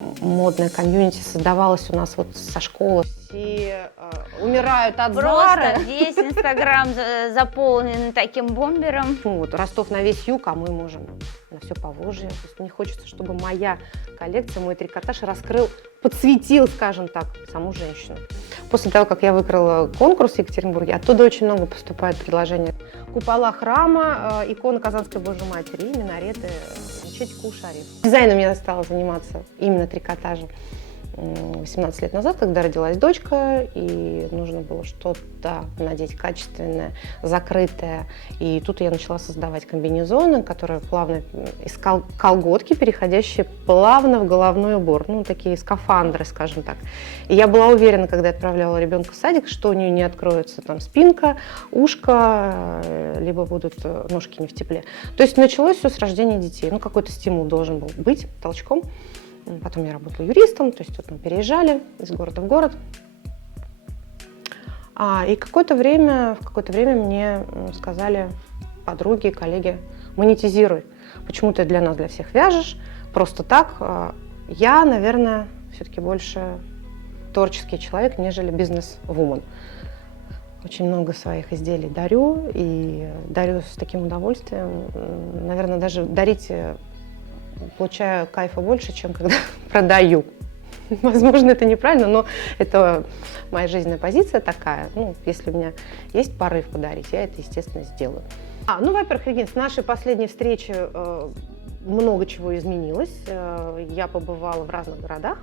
Модное комьюнити создавалось у нас вот со школы. Все умирают от Просто Зары. весь Инстаграм заполнен таким бомбером. Ну, вот Ростов на весь юг, а мы можем на все Поволжье. То есть мне хочется, чтобы моя коллекция, мой трикотаж подсветил, скажем так, саму женщину. После того, как я выиграла конкурс в Екатеринбурге, оттуда очень много поступает предложений. Купола храма, иконы Казанской Божьей Матери и минареты мечети Кул-Шариф. Дизайном я стала заниматься именно трикотажем 18 лет назад, когда родилась дочка, и нужно было что-то надеть качественное, закрытое. И тут я начала создавать комбинезоны, которые плавно из колготки, переходящие плавно в головной убор. Ну, такие скафандры, скажем так. И я была уверена, когда я отправляла ребенка в садик, что у нее не откроется там спинка, ушко, либо будут ножки не в тепле. То есть началось все с рождения детей. Ну, какой-то стимул должен был быть толчком. Потом я работала юристом, то есть вот мы переезжали из города в город. И в какое-то время мне сказали подруги, коллеги: монетизируй. Почему ты для нас, для всех вяжешь? Просто так. Я, наверное, все-таки больше творческий человек, нежели бизнес-вумен. Очень много своих изделий дарю, и дарю с таким удовольствием. Наверное, даже дарить получаю кайфа больше, чем когда продаю. Возможно, это неправильно, но это моя жизненная позиция такая. Ну, если у меня есть порыв подарить, я это, естественно, сделаю. Во-первых, Регин, с нашей последней встречи много чего изменилось. Я побывала в разных городах,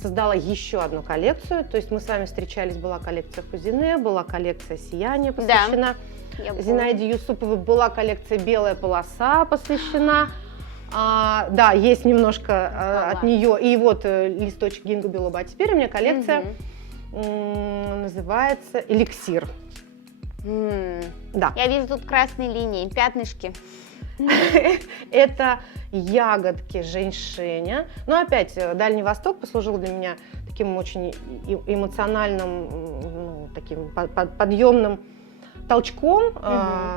создала еще одну коллекцию. То есть мы с вами встречались, была коллекция Хузине, была коллекция «Сияние» посвящена Зинаиде Юсуповой, была коллекция «Белая полоса» посвящена. Да, есть немножко от нее. И вот листочек Гинго Белоба. А теперь у меня коллекция называется «Эликсир». Да. Я вижу тут красные линии, пятнышки. Это ягодки женьшеня. Но опять Дальний Восток послужил для меня таким очень эмоциональным, таким подъемным толчком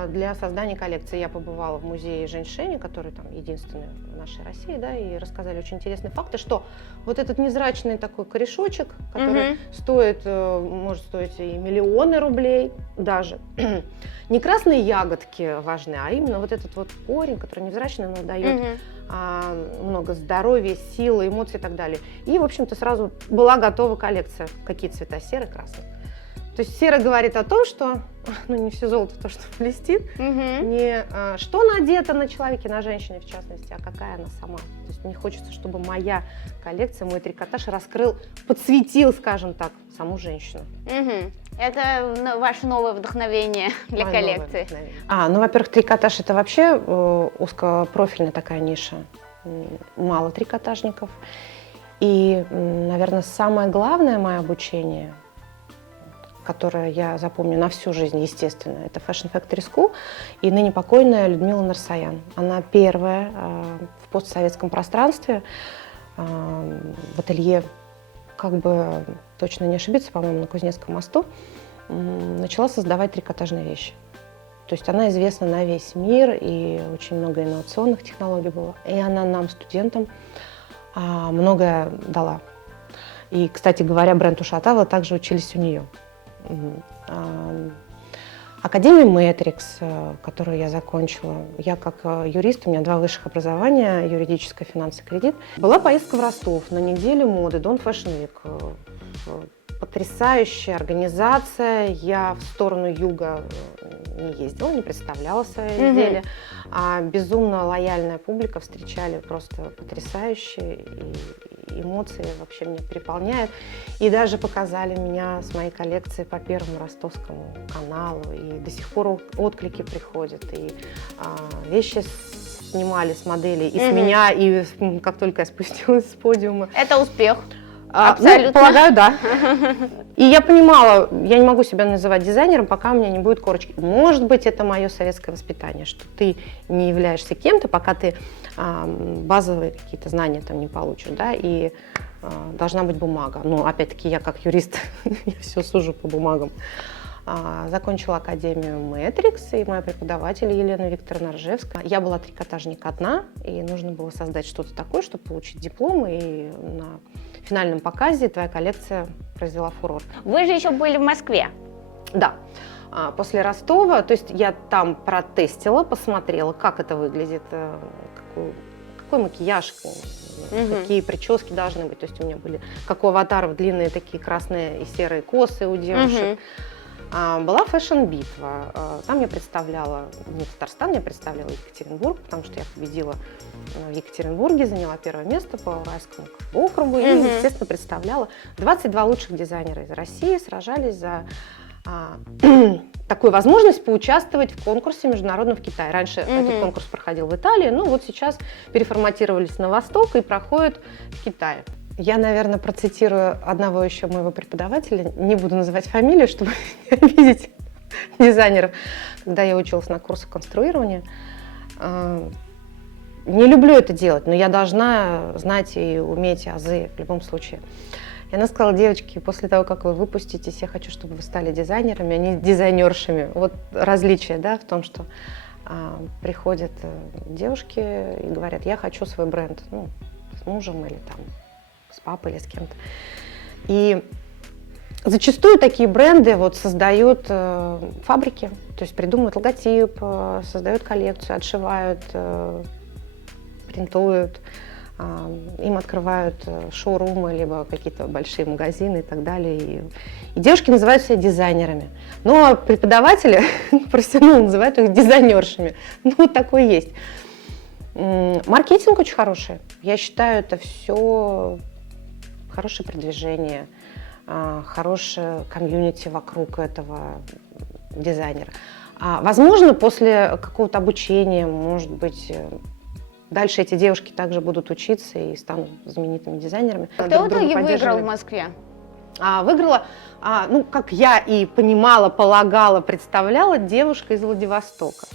для создания коллекции. Я побывала в музее женьшеня, который там единственный в нашей России, да, и рассказали очень интересные факты, что вот этот невзрачный такой корешочек, который может стоить и миллионы рублей даже, не красные ягодки важны, а именно вот этот вот корень, который невзрачный, но дает много здоровья, силы, эмоций и так далее. И, в общем-то, сразу была готова коллекция. Какие цвета? Серый, красный. То есть серый говорит о том, что не все золото то, что блестит, не что надето на человеке, на женщине в частности, а какая она сама. То есть мне хочется, чтобы моя коллекция, мой трикотаж подсветил, скажем так, саму женщину. Это ваше новое вдохновение для коллекции. Во-первых, трикотаж — это вообще узкопрофильная такая ниша. Мало трикотажников. И, наверное, самое главное мое обучение, которое я запомню на всю жизнь, естественно, это Fashion Factory School и ныне покойная Людмила Нарсаян. Она первая в постсоветском пространстве в ателье, как бы точно не ошибиться, по-моему, на Кузнецком мосту, начала создавать трикотажные вещи. То есть она известна на весь мир, и очень много инновационных технологий было. И она нам, студентам, многое дала. И, кстати говоря, бренд Ушатава также учились у нее. Академию Мэтрикс, которую я закончила. Я как юрист, у меня 2 высших образования, юридическое, финансы, кредит. Была поездка в Ростов на неделю моды Don Fashion Week. Потрясающая организация. Я в сторону юга не ездила, не представляла свои изделия. Безумно лояльная публика, встречали просто потрясающие. И эмоции вообще меня переполняют. И даже показали меня с моей коллекцией по Первому Ростовскому каналу. И до сих пор отклики приходят. И вещи снимали с моделей и с меня, и как только я спустилась с подиума. Это успех. Абсолютно. Полагаю, да. И я понимала, я не могу себя называть дизайнером, пока у меня не будет корочки. Может быть, это мое советское воспитание, что ты не являешься кем-то, пока ты базовые какие-то знания там не получишь, да, и должна быть бумага. Но, опять-таки, я как юрист, я все сужу по бумагам. Закончила академию Мэтрикс, и моя преподаватель Елена Викторовна Ржевская. Я была трикотажник одна, и нужно было создать что-то такое, чтобы получить диплом, и на финальном показе твоя коллекция произвела фурор. Вы же еще были в Москве. Да. После Ростова, то есть я там протестила, посмотрела, как это выглядит, какой макияж, какие прически должны быть. То есть у меня были, как у аватаров, длинные такие красные и серые косы у девушек. Была фэшн-битва. Там я представляла не Татарстан, я представляла Екатеринбург, потому что я победила в Екатеринбурге, заняла первое место по Уральскому округу и, естественно, представляла. 22 лучших дизайнера из России сражались за такую возможность поучаствовать в конкурсе международном в Китае. Раньше этот конкурс проходил в Италии, ну вот сейчас переформатировались на восток и проходят в Китае. Я, наверное, процитирую одного еще моего преподавателя, не буду называть фамилию, чтобы не обидеть дизайнеров, когда я училась на курсах конструирования. Не люблю это делать, но я должна знать и уметь азы в любом случае. И она сказала: девочки, после того, как вы выпуститесь, я хочу, чтобы вы стали дизайнерами, а не дизайнершами. Вот различие, да, в том, что приходят девушки и говорят: я хочу свой бренд, ну, с мужем или там с папой или с кем-то. И зачастую такие бренды вот создают фабрики, то есть придумывают логотип, создают коллекцию, отшивают, принтуют, им открывают шоурумы, либо какие-то большие магазины и так далее. И девушки называют себя дизайнерами. Но преподаватели профессионалы называют их дизайнершами. Ну, вот такое есть. Маркетинг очень хороший. Я считаю, это все хорошее продвижение, хорошее комьюнити вокруг этого дизайнера. Возможно, после какого-то обучения, может быть, дальше эти девушки также будут учиться и станут знаменитыми дизайнерами. Кто в итоге выиграл в Москве? Выиграла, ну, как я и понимала, полагала, представляла, девушка из Владивостока.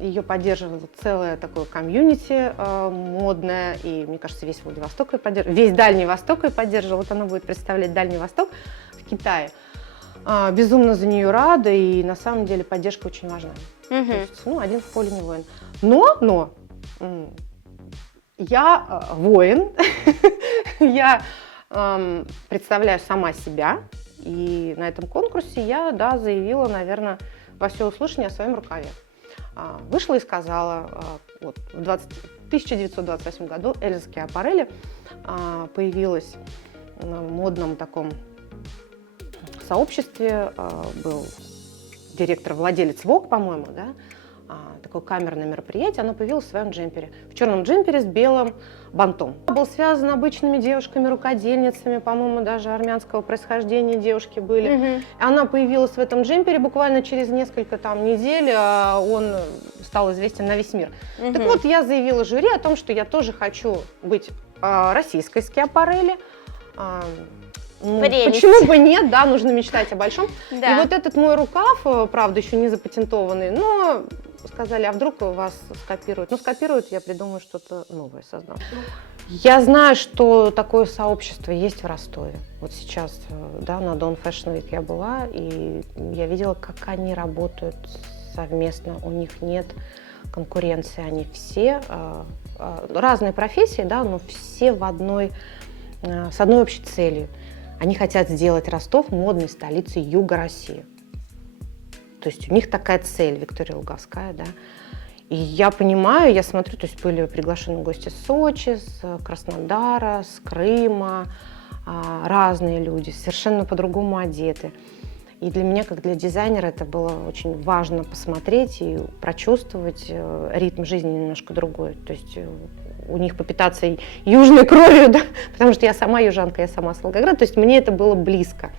Ее поддерживало целое такое комьюнити модное, и, мне кажется, весь Владивосток ее поддерживал, весь Дальний Восток ее поддерживал. Вот она будет представлять Дальний Восток в Китае. Безумно за нее рада, и на самом деле поддержка очень важна. То есть, ну, один в поле не воин. Но я воин, я представляю сама себя, и на этом конкурсе я, да, заявила, наверное, во всеуслышание о своем рукаве. Вышла и сказала, вот, в 1928 году Эльза Скиапарелли появилась в модном таком сообществе, был директор, владелец Vogue, по-моему, да, такое камерное мероприятие, она появилась в своем джемпере, в черном джемпере с белым бантом. Был связан обычными девушками-рукодельницами, по-моему, даже армянского происхождения девушки были. Она появилась в этом джемпере, буквально через несколько там недель он стал известен на весь мир. Так вот, я заявила жюри о том, что я тоже хочу быть российской Скиапарелли. Почему бы нет, да, нужно мечтать о большом. Да. И вот этот мой рукав, правда, еще не запатентованный, но сказали, а вдруг вас скопируют? Ну, скопируют, я придумаю что-то новое, создам. Я знаю, что такое сообщество есть в Ростове. Вот сейчас, да, на Dawn Fashion Week я была, и я видела, как они работают совместно. У них нет конкуренции, они все разные профессии, да, но все в одной, с одной общей целью. Они хотят сделать Ростов модной столицей Юга России. То есть у них такая цель, Виктория Луговская, да. И я понимаю, я смотрю, то есть были приглашены гости с Сочи, с Краснодара, с Крыма, разные люди, совершенно по-другому одеты. И для меня, как для дизайнера, это было очень важно посмотреть и прочувствовать ритм жизни немножко другой. То есть у них попитаться южной кровью, да, потому что я сама южанка, я сама с Волгограда, то есть мне это было близко.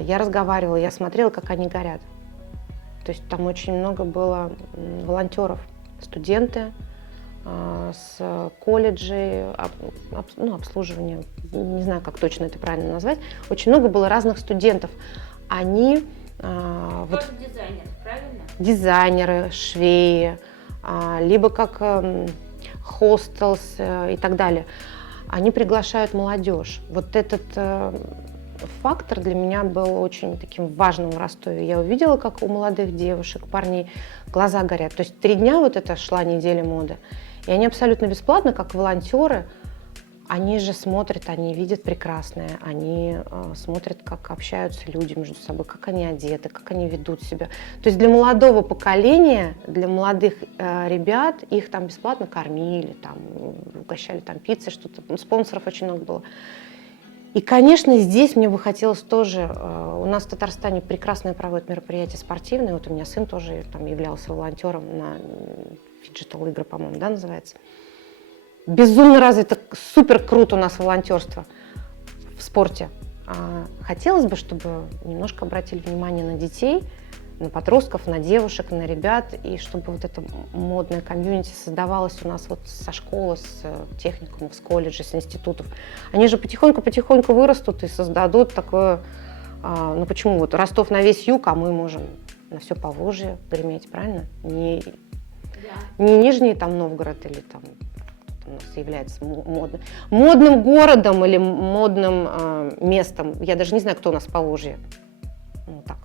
Я разговаривала, я смотрела, как они горят. То есть там очень много было волонтеров, студенты с колледжей, ну, обслуживания, не знаю, как точно это правильно назвать. Очень много было разных студентов. Они... Тоже дизайнеры, правильно? Дизайнеры, швеи, либо как хостелс и так далее. Они приглашают молодежь. Вот этот фактор для меня был очень таким важным в Ростове. Я увидела, как у молодых девушек, парней глаза горят. То есть 3 дня вот это шла неделя моды. И они абсолютно бесплатно, как волонтеры, они же смотрят, они видят прекрасное, они смотрят, как общаются люди между собой, как они одеты, как они ведут себя. То есть для молодого поколения, для молодых ребят их там бесплатно кормили, там, угощали там пиццей, что-то, спонсоров очень много было. И, конечно, здесь мне бы хотелось тоже, у нас в Татарстане прекрасное проводят мероприятия спортивные, вот у меня сын тоже там являлся волонтером на фиджитал игры, по-моему, да, называется. Безумно развито, супер круто у нас волонтерство в спорте. Хотелось бы, чтобы немножко обратили внимание на детей, на подростков, на девушек, на ребят, и чтобы вот это модное комьюнити создавалось у нас вот со школы, с техникумов, с колледжей, с институтов. Они же потихоньку вырастут и создадут такое, ну почему вот Ростов на весь юг, а мы можем на все Поволжье греметь, правильно? Не Нижний там Новгород или там у нас является модным городом или модным местом. Я даже не знаю, кто у нас в Поволжье. Ну, так.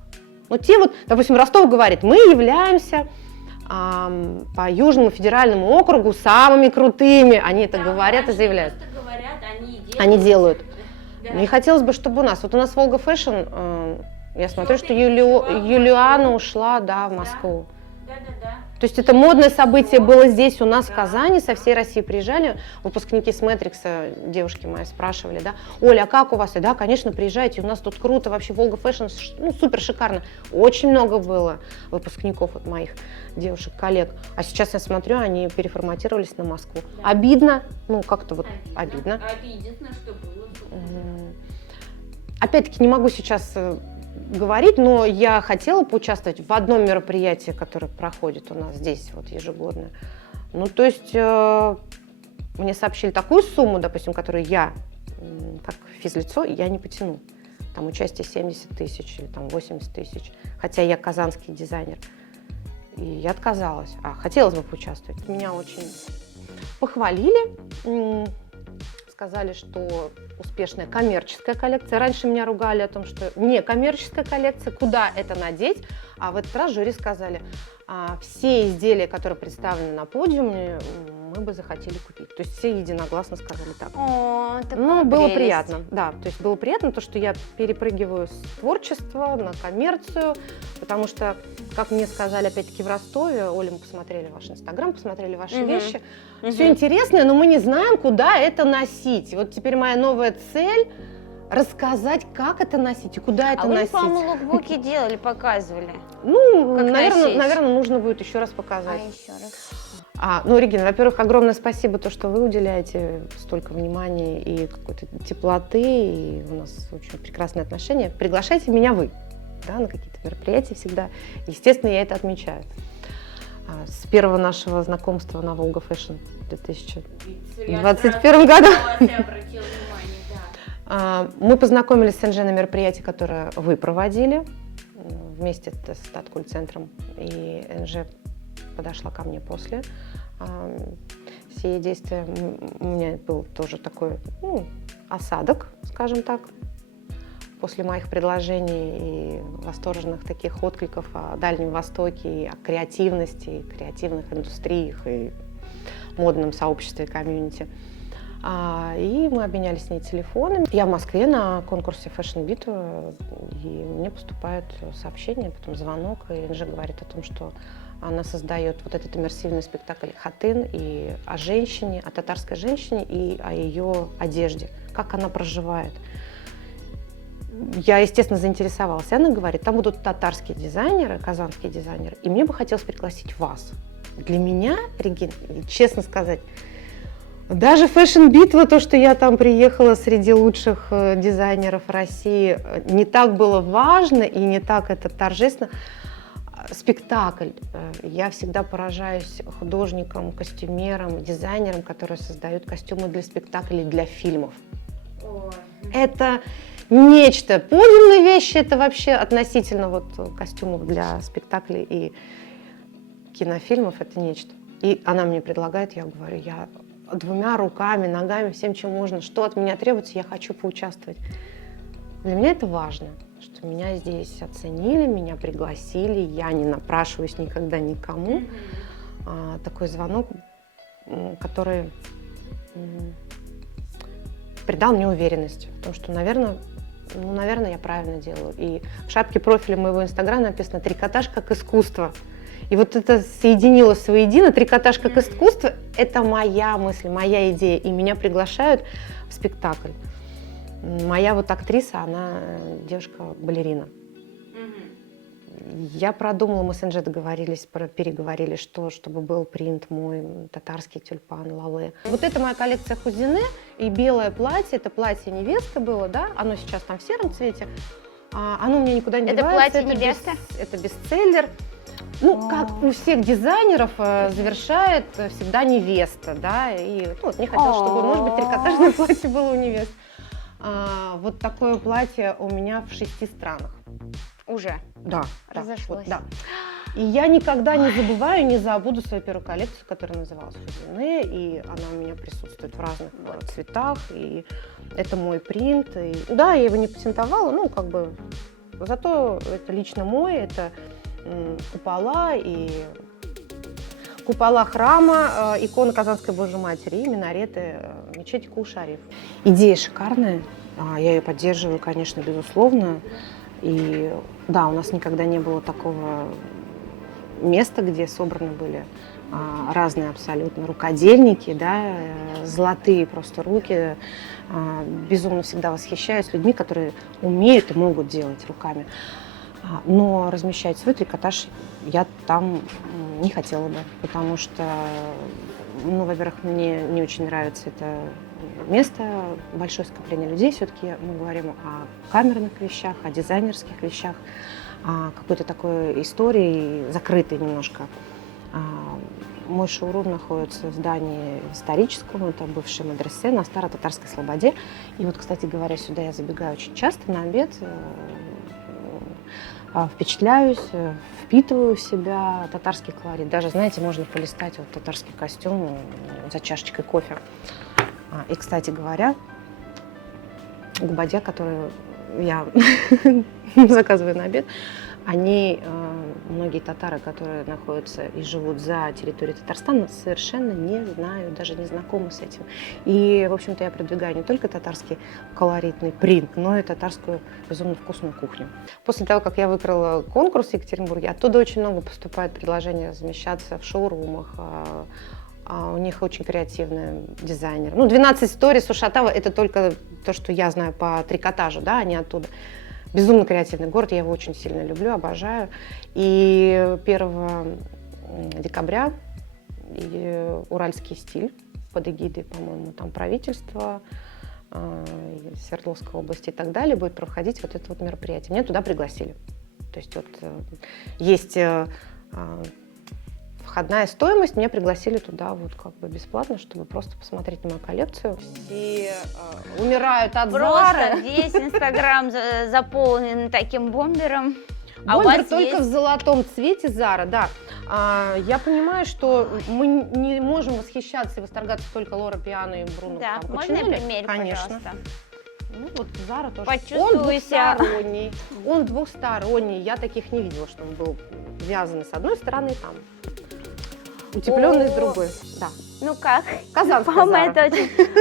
Но те вот, допустим, Ростов говорит, мы являемся по Южному федеральному округу самыми крутыми. Они это говорят и заявляют. Говорят, они делают. Да. Ну и хотелось бы, чтобы у нас. Вот у нас Волга Фэшн, я смотрю, что Юлиана ушла, да, в Москву. Да. То есть это модное событие было здесь у нас в Казани, со всей России приезжали, выпускники с Мэтрикса, девушки мои спрашивали, да, Оля, а как у вас? И да, конечно, приезжайте, у нас тут круто, вообще Волга Фэшн, ну, супер шикарно. Очень много было выпускников от моих девушек, коллег. А сейчас я смотрю, они переформатировались на Москву. Да. Обидно, ну, как-то вот обидно. Обидно, что было. Опять-таки не могу сейчас говорить, но я хотела поучаствовать в одном мероприятии, которое проходит у нас здесь вот ежегодно. Ну, то есть мне сообщили такую сумму, допустим, которую я, как физлицо, я не потяну. Там участие 70 тысяч или там 80 тысяч, хотя я казанский дизайнер. И я отказалась. Хотелось бы поучаствовать. Меня очень похвалили. Сказали, что успешная коммерческая коллекция. Раньше меня ругали о том, что не коммерческая коллекция, куда это надеть. А в этот раз жюри сказали, все изделия, которые представлены на подиуме, мы бы захотели купить. То есть все единогласно сказали так. О, ну, было приятно. Да, то есть было приятно то, что я перепрыгиваю с творчества на коммерцию, потому что, как мне сказали, опять-таки в Ростове, Оля, мы посмотрели ваш Инстаграм, посмотрели ваши вещи, все интересное, но мы не знаем, куда это носить. И вот теперь моя новая цель — рассказать, как это носить и куда это носить. А вы, по-моему, лукбуки делали, показывали. Ну, наверное, нужно будет еще раз показать. Еще раз. Ну, Регина, во-первых, огромное спасибо, то, что вы уделяете столько внимания и какой-то теплоты, и у нас очень прекрасные отношения. Приглашайте меня вы, да, на какие-то мероприятия всегда. Естественно, я это отмечаю. С первого нашего знакомства на Волга Фэшн в 2021 году. Мы познакомились с НЖ на мероприятии, которое вы проводили вместе с Таткульт-центром, и НЖ подошла ко мне после сие действия. У меня был тоже такой осадок, скажем так, после моих предложений и восторженных таких откликов о Дальнем Востоке, и о креативности, и креативных индустриях, и модном сообществе, комьюнити. И мы обменялись с ней телефонами. Я в Москве на конкурсе Fashion Beat, и мне поступает сообщение, потом звонок, и НЖ говорит о том, что она создает вот этот иммерсивный спектакль «Хатын» и о женщине, о татарской женщине и о ее одежде, как она проживает. Я, естественно, заинтересовалась. Она говорит, там будут татарские дизайнеры, казанские дизайнеры, и мне бы хотелось пригласить вас. Для меня, Регина, честно сказать, даже фэшн-битва, то, что я там приехала среди лучших дизайнеров России, не так было важно и не так это торжественно. Спектакль. Я всегда поражаюсь художникам, костюмерам, дизайнерам, которые создают костюмы для спектаклей, для фильмов. Ой. Это нечто. Подиумные вещи — это вообще относительно вот костюмов для спектаклей и кинофильмов — это нечто. И она мне предлагает, я говорю, я двумя руками, ногами, всем, чем можно, что от меня требуется, я хочу поучаствовать. Для меня это важно, что меня здесь оценили, меня пригласили, я не напрашиваюсь никогда никому. Такой звонок, который придал мне уверенность в том, что, наверное, я правильно делаю. И в шапке профиля моего инстаграма написано «Трикотаж как искусство». И вот это соединилось воедино, трикотаж как искусство, это моя мысль, моя идея, и меня приглашают в спектакль. Моя вот актриса, она девушка-балерина. Я продумала, мы с Энджи договорились, переговорили, чтобы был принт мой, татарский тюльпан, лале. Вот это моя коллекция Хузине, и белое платье, это платье невесты было, да, оно сейчас там в сером цвете, оно у меня никуда не девается. Это платье невесты? Это бестселлер. Ну, как у всех дизайнеров, завершает всегда невеста, да, и вот мне хотелось, чтобы, может быть, трикотажное платье было у невесты. Вот такое платье у меня в 6 странах. Уже? Да. Разошлось. Вот, да. И я никогда не забываю, не забуду свою первую коллекцию, которая называлась Хузине, и она у меня присутствует в разных цветах, и это мой принт. И, да, я его не патентовала, ну, как бы, зато это лично мой, это купола храма, иконы Казанской Божьей Матери и минареты мечети Кул-Шариф. Идея шикарная, я ее поддерживаю, конечно, безусловно. И да, у нас никогда не было такого места, где собраны были разные абсолютно рукодельники, да, золотые просто руки. Безумно всегда восхищаюсь людьми, которые умеют и могут делать руками. Но размещать свой трикотаж я там не хотела бы, потому что, ну, во-первых, мне не очень нравится это место, большое скопление людей. Все-таки мы говорим о камерных вещах, о дизайнерских вещах, о какой-то такой истории, закрытой немножко. Мой шоурум находится в здании историческом, это бывший медресе на Старой Татарской Слободе. И вот, кстати говоря, сюда я забегаю очень часто на обед, впечатляюсь, впитываю в себя татарский колорит. Даже, знаете, можно полистать вот татарский костюм за чашечкой кофе. И, кстати говоря, губадья, которую я заказываю на обед, они, многие татары, которые находятся и живут за территорией Татарстана, совершенно не знают, даже не знакомы с этим. И, в общем-то, я продвигаю не только татарский колоритный принт, но и татарскую безумно вкусную кухню. После того, как я выиграла конкурс в Екатеринбурге, оттуда очень много поступает предложений размещаться в шоурумах. У них очень креативный дизайнер. Ну, 12 Stories у Шатава – это только то, что я знаю по трикотажу, да, они оттуда. Безумно креативный город, я его очень сильно люблю, обожаю. И 1 декабря уральский стиль под эгидой, по-моему, там правительство Свердловской области и так далее будет проходить вот это вот мероприятие. Меня туда пригласили. То есть вот есть входная стоимость, меня пригласили туда вот как бы бесплатно, чтобы просто посмотреть на мою коллекцию. И умирают от Зары. Просто весь Инстаграм заполнен таким бомбером. Бомбер только в золотом цвете Зара, да. Я понимаю, что мы не можем восхищаться и восторгаться только Лора Пиано и Бруно. Да, там, можно Кучинелли? примерить, Конечно. пожалуйста. Ну вот Зара тоже. Почувствуйся. Он двухсторонний. Я таких не видела, что он был вязаный с одной стороны и там. Утепленный с другой. Да. Ну как? Казанская По-моему, Зара.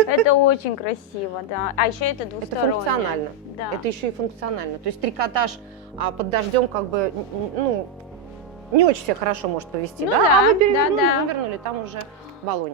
это очень красиво, да. А еще это Это двустороннее. функционально. Да. Это еще и функционально. То есть трикотаж под дождем как бы, ну, не очень себя хорошо может повести, Ну да? да, А вы перевернули, да. вывернули, там уже баллончик.